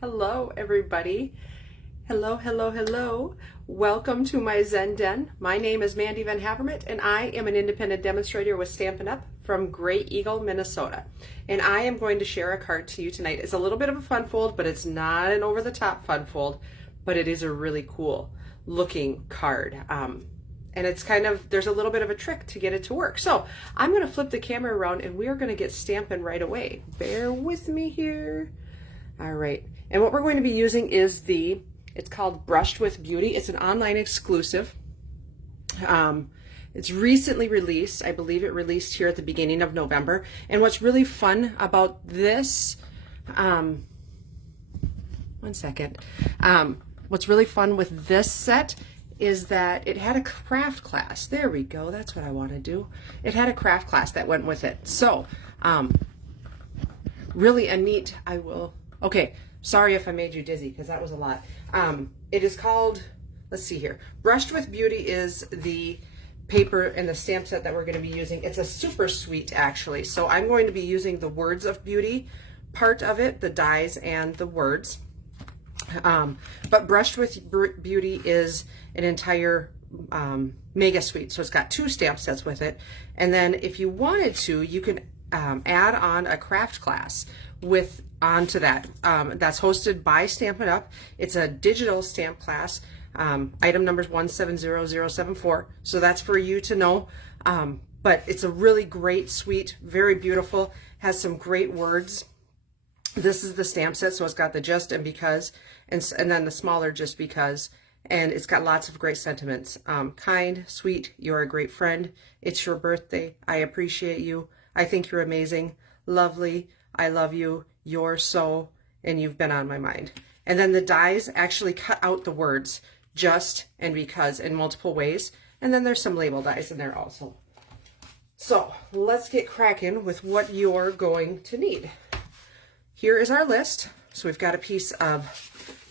Hello, everybody. Hello, hello, hello. Welcome to my Zen Den. My name is Mandy Van Havermont, and I am an independent demonstrator with Stampin' Up! From Great Eagle, Minnesota. And I am going to share a card to you tonight. It's a little bit of a fun fold, but it's not an over-the-top fun fold, but it is a really cool looking card. And it's kind of, there's a little bit of a trick to get it to work. So I'm going to flip the camera around and we are going to get stamping right away. Bear with me here. All right. And what we're going to be using is it's called Brushed with Beauty. It's an online exclusive. It's recently released. I believe it released here at the beginning of November. And what's really fun about this, one second. What's really fun with this set is that it had a craft class. There we go. That's what I want to do. It had a craft class that went with it. So, really a neat, okay, sorry if I made you dizzy because that was a lot. It is called, let's see here. Brushed with Beauty is the paper and the stamp set that we're going to be using. It's a super sweet actually. So I'm going to be using the Words of Beauty part of it, the dies and the words. But Brushed with Beauty is an entire mega suite. So it's got 2 stamp sets with it. And then if you wanted to, you can add on a craft class onto that. That's hosted by Stampin' Up! It's a digital stamp class. Item number is 170074. So that's for you to know. But it's a really great suite, very beautiful, has some great words. This is the stamp set, so it's got the just and because, and then the smaller just because, and it's got lots of great sentiments. Kind, sweet, you're a great friend, it's your birthday, I appreciate you, I think you're amazing, lovely, I love you, you're so, and you've been on my mind. And then the dies actually cut out the words just and because in multiple ways, and then there's some label dies in there also. So let's get cracking with what you're going to need. Here is our list. So we've got a piece of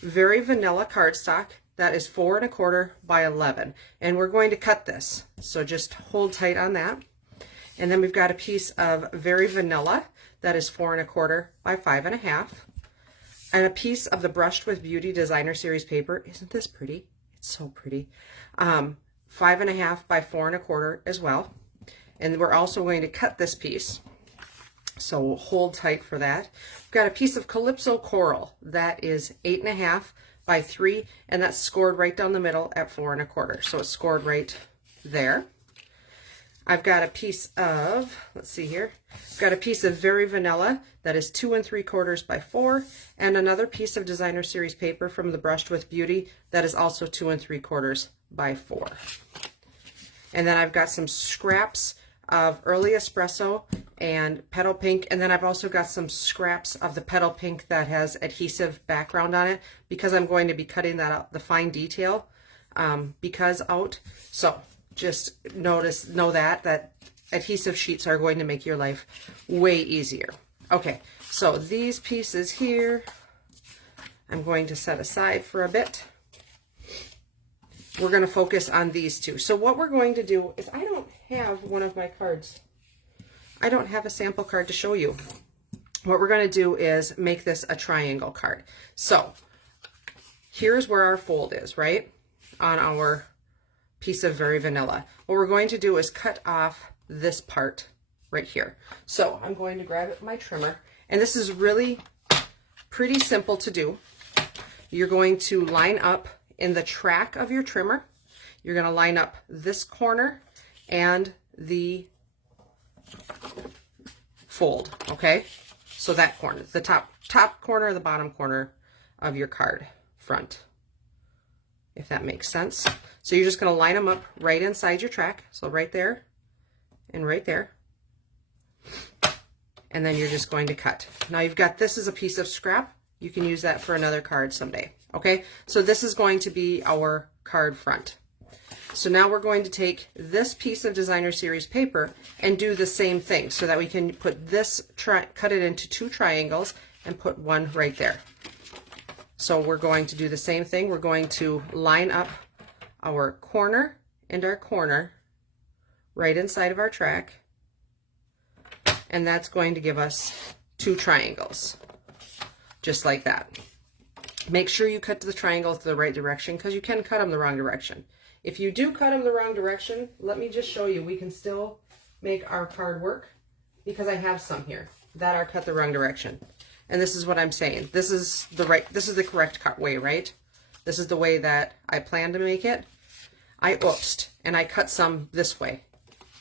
very vanilla cardstock that is 4 1/4 by 11, and we're going to cut this. So just hold tight on that. And then we've got a piece of very vanilla that is 4 1/4 by 5 1/2, and a piece of the Brushed with Beauty Designer Series paper. Isn't this pretty? It's so pretty. 5 1/2 by 4 1/4 as well. And we're also going to cut this piece. So hold tight for that. We've got a piece of Calypso Coral that is 8 1/2 by 3, and that's scored right down the middle at 4 1/4. So it's scored right there. I've got a piece of, let's see here, I've got a piece of Very Vanilla that is 2 3/4 by 4, and another piece of Designer Series paper from the Brushed with Beauty that is also 2 3/4 by 4. And then I've got some scraps of Early Espresso and Petal Pink, and then I've also got some scraps of the Petal Pink that has adhesive background on it because I'm going to be cutting that out, the fine detail because out. So just know that adhesive sheets are going to make your life way easier. Okay, so these pieces here I'm going to set aside for a bit. We're going to focus on these 2. So what we're going to do is, I don't have one of my cards. I don't have a sample card to show you. What we're going to do is make this a triangle card. So here's where our fold is, right? On our piece of Very Vanilla. What we're going to do is cut off this part right here. So I'm going to grab my trimmer, and this is really pretty simple to do. You're going to line up in the track of your trimmer. You're going to line up this corner and the fold, okay? So that corner, the top corner, the bottom corner of your card front, if that makes sense. So you're just going to line them up right inside your track. So right there and right there. And then you're just going to cut. Now you've got, this is a piece of scrap. You can use that for another card someday. Okay, so this is going to be our card front. So now we're going to take this piece of Designer Series paper and do the same thing so that we can put this, cut it into 2 triangles and put one right there. So we're going to do the same thing. We're going to line up our corner and our corner right inside of our track, and that's going to give us 2 triangles, just like that. Make sure you cut the triangles the right direction, because you can cut them the wrong direction. If you do cut them the wrong direction, let me just show you, we can still make our card work, because I have some here that are cut the wrong direction. And this is what I'm saying. This is the correct cut way, right? This is the way that I plan to make it. I oopsed and I cut some this way.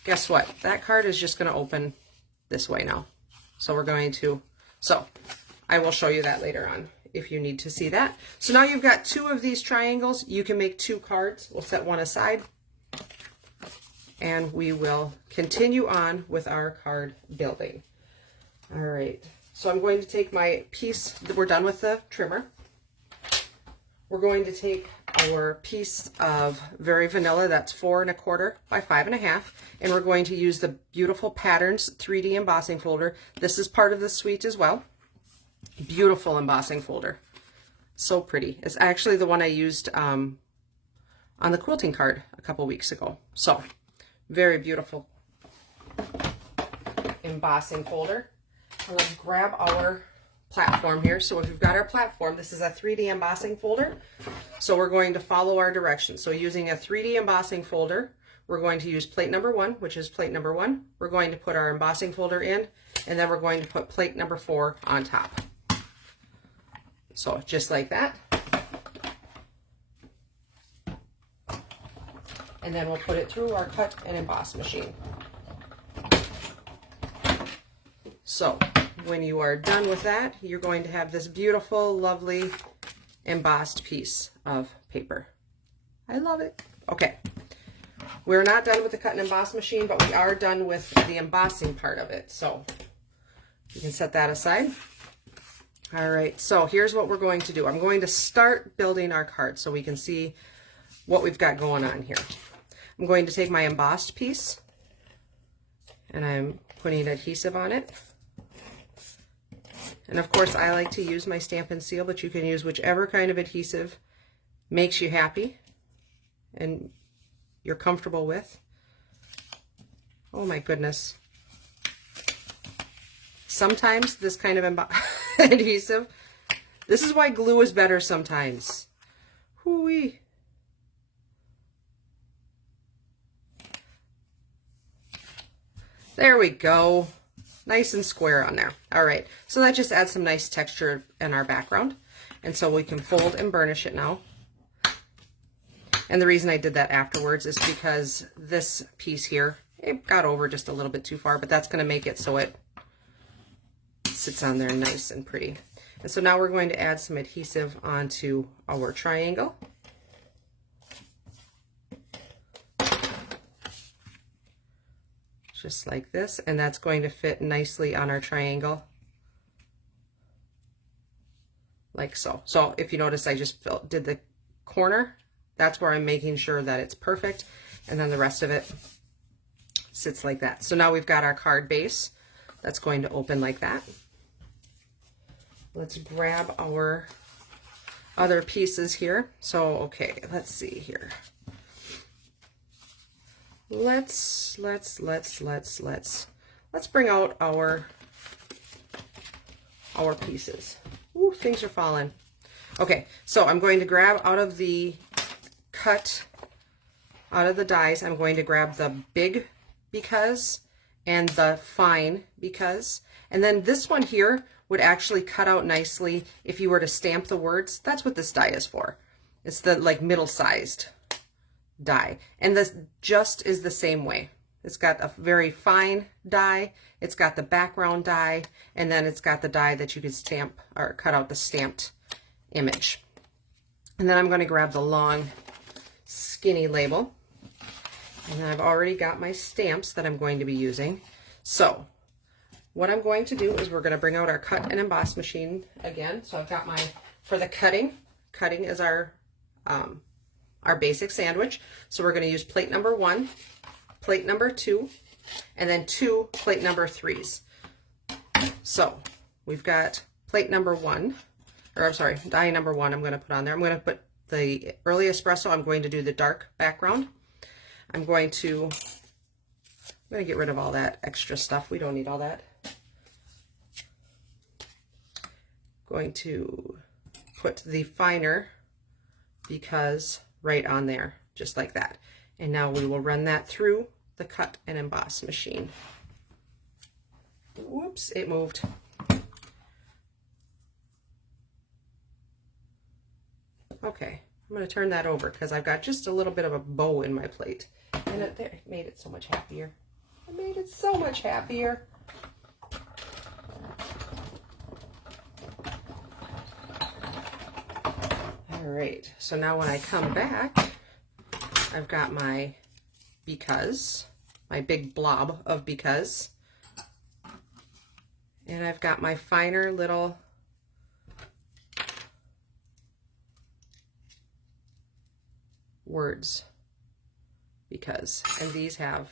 Guess what? That card is just going to open this way now. So I will show you that later on if you need to see that. So now you've got 2 of these triangles. You can make 2 cards. We'll set one aside and we will continue on with our card building. All right. So I'm going to take my piece, we're done with the trimmer. We're going to take our piece of Very Vanilla, that's 4 1/4 by 5 1/2, and we're going to use the Beautiful Patterns 3D embossing folder. This is part of the suite as well. Beautiful embossing folder. So pretty. It's actually the one I used on the quilting card a couple weeks ago. So, very beautiful embossing folder. And let's grab our platform here. So if we've got our platform, this is a 3D embossing folder. So we're going to follow our directions. So using a 3D embossing folder, we're going to use plate number 1, which is plate number 1. We're going to put our embossing folder in, and then we're going to put plate number 4 on top. So just like that. And then we'll put it through our cut and emboss machine. So when you are done with that, you're going to have this beautiful, lovely embossed piece of paper. I love it. Okay, we're not done with the cut and emboss machine, but we are done with the embossing part of it. So you can set that aside. All right, so here's what we're going to do. I'm going to start building our card so we can see what we've got going on here. I'm going to take my embossed piece and I'm putting adhesive on it. And of course, I like to use my Stampin' Seal, but you can use whichever kind of adhesive makes you happy and you're comfortable with. Oh my goodness. Sometimes this kind of adhesive, this is why glue is better sometimes. Hoo-wee. There we go. Nice and square on there. All right, so that just adds some nice texture in our background. And so we can fold and burnish it now. And the reason I did that afterwards is because this piece here, it got over just a little bit too far, but that's gonna make it so it sits on there nice and pretty. And so now we're going to add some adhesive onto our triangle. Just like this, and that's going to fit nicely on our triangle, like so. So if you notice, I just did the corner. That's where I'm making sure that it's perfect, and then the rest of it sits like that. So now we've got our card base that's going to open like that. Let's grab our other pieces here. So, okay, let's see here. Let's bring out our pieces. Ooh, things are falling. Okay, so I'm going to grab out of the dies, I'm going to grab the big because and the fine because, and then this one here would actually cut out nicely if you were to stamp the words. That's what this die is for. It's the like middle-sized die, and this just is the same way. It's got a very fine die, it's got the background die, and then it's got the die that you can stamp or cut out the stamped image. And then I'm going to grab the long skinny label, and then I've already got my stamps that I'm going to be using. So what I'm going to do is we're going to bring out our cut and emboss machine again. So I've got my, for the cutting is our basic sandwich. So we're going to use plate number 1, plate number 2, and then 2 plate number 3s. So we've got plate number 1, or I'm sorry, die number 1 I'm going to put on there. I'm going to put the early espresso. I'm going to do the dark background. I'm going to get rid of all that extra stuff. We don't need all that. Going to put the finer because right on there, just like that. And now we will run that through the cut and emboss machine. Whoops, it moved. Okay, I'm going to turn that over because I've got just a little bit of a bow in my plate. And it made it so much happier. It made it so much happier. All right, so now when I come back, I've got my because, my big blob of because, and I've got my finer little words because, and these have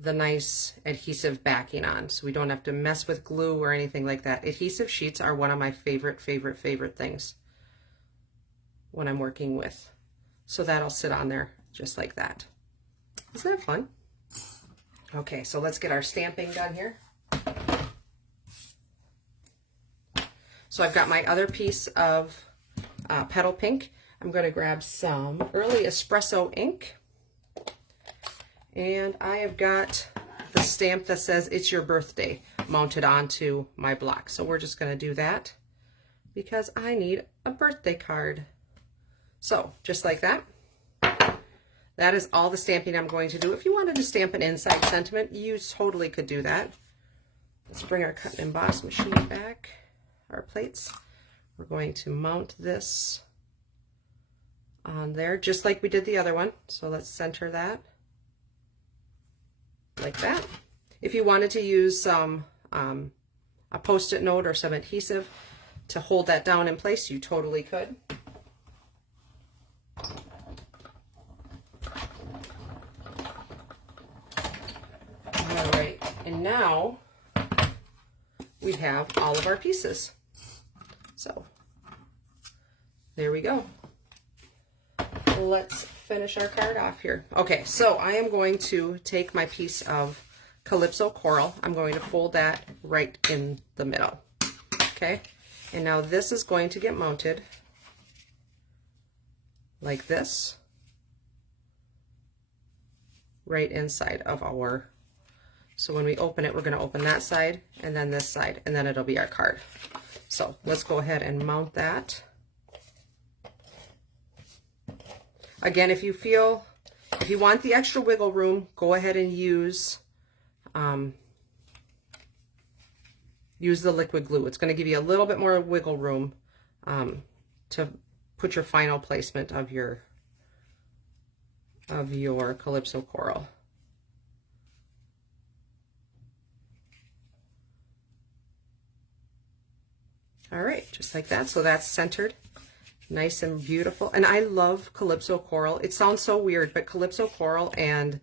the nice adhesive backing on, so we don't have to mess with glue or anything like that. Adhesive sheets are one of my favorite things when I'm working with. So that'll sit on there just like that. Isn't that fun? Okay, so let's get our stamping done here. So I've got my other piece of petal pink. I'm going to grab some early espresso ink. And I have got the stamp that says it's your birthday mounted onto my block. So we're just going to do that because I need a birthday card. So just like that. That is all the stamping I'm going to do. If you wanted to stamp an inside sentiment, you totally could do that. Let's bring our cut and emboss machine back, our plates. We're going to mount this on there just like we did the other one. So let's center that like that. If you wanted to use some a post-it note or some adhesive to hold that down in place, you totally could. All right, and now we have all of our pieces. So there we go. Let's finish our card off here. Okay, so I am going to take my piece of Calypso Coral. I'm going to fold that right in the middle. Okay, and now this is going to get mounted like this, right inside of our, so when we open it, we're going to open that side and then this side, and then it'll be our card. So let's go ahead and mount that. Again, if you want the extra wiggle room, go ahead and use the liquid glue. It's going to give you a little bit more wiggle room to put your final placement of your Calypso Coral. All right, just like that. So that's centered. Nice and beautiful. And I love Calypso Coral. It sounds so weird, but Calypso Coral and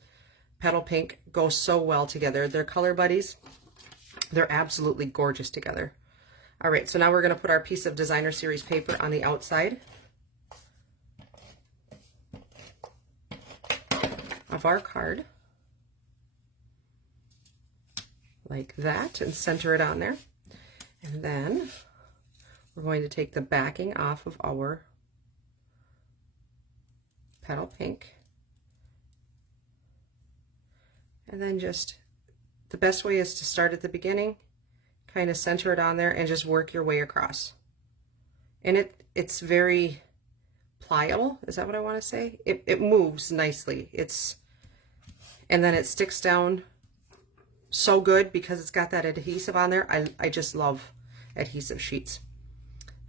Petal Pink go so well together. They're color buddies. They're absolutely gorgeous together. All right, so now we're going to put our piece of Designer Series paper on the outside of our card. Like that, and center it on there. And then we're going to take the backing off of our Petal Pink. And then just, the best way is to start at the beginning, kind of center it on there, and just work your way across. And it's very pliable, is that what I want to say? It moves nicely. And then it sticks down so good because it's got that adhesive on there. I just love adhesive sheets.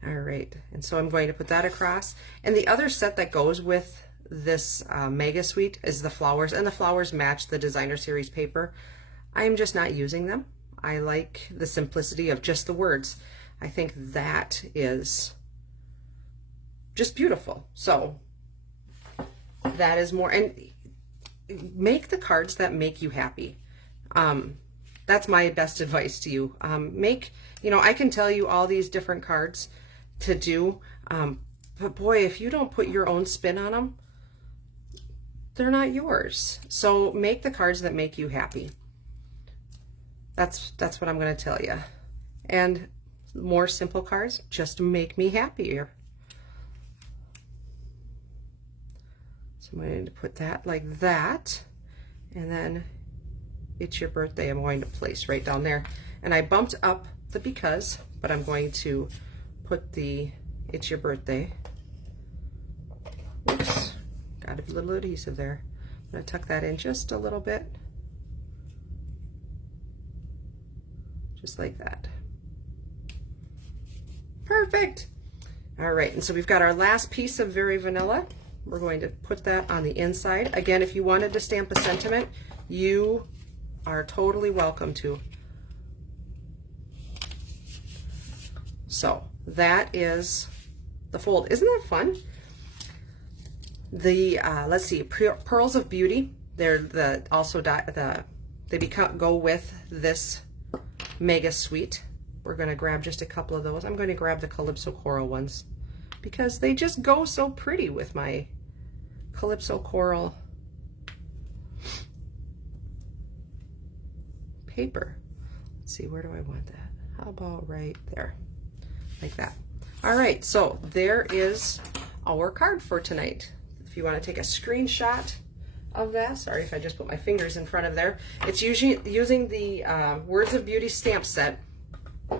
All right, and so I'm going to put that across. And the other set that goes with this Mega Suite is the flowers, and the flowers match the Designer Series paper. I'm just not using them. I like the simplicity of just the words. I think that is just beautiful. So that is more, and make the cards that make you happy. That's my best advice to you. I can tell you all these different cards to do, but boy, if you don't put your own spin on them, they're not yours. So make the cards that make you happy. That's what I'm going to tell you. And more simple cards just make me happier. So I'm going to put that like that, and then it's your birthday I'm going to place right down there. And I bumped up the because, but I'm going to put the it's your birthday. Oops, got a little adhesive there. I'm going to tuck that in just a little bit. Just like that. Perfect. All right, and so we've got our last piece of Very Vanilla. We're going to put that on the inside. Again, if you wanted to stamp a sentiment, you are totally welcome to. So that is the fold. Isn't that fun? The let's see, Pearls of Beauty. They're they go with this Mega Suite. We're going to grab just a couple of those. I'm going to grab the Calypso Coral ones because they just go so pretty with my Calypso Coral paper. Let's see, where do I want that? How about right there? Like that. All right, so there is our card for tonight. If you want to take a screenshot of that, sorry if I just put my fingers in front of there. It's using the Words of Beauty stamp set,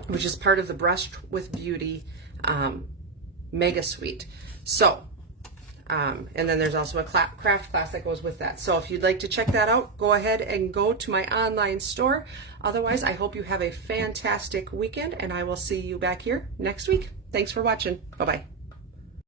which is part of the Brushed with Beauty Mega Suite. So, and then there's also a craft class that goes with that. So if you'd like to check that out, go ahead and go to my online store. Otherwise, I hope you have a fantastic weekend, and I will see you back here next week. Thanks for watching. Bye-bye.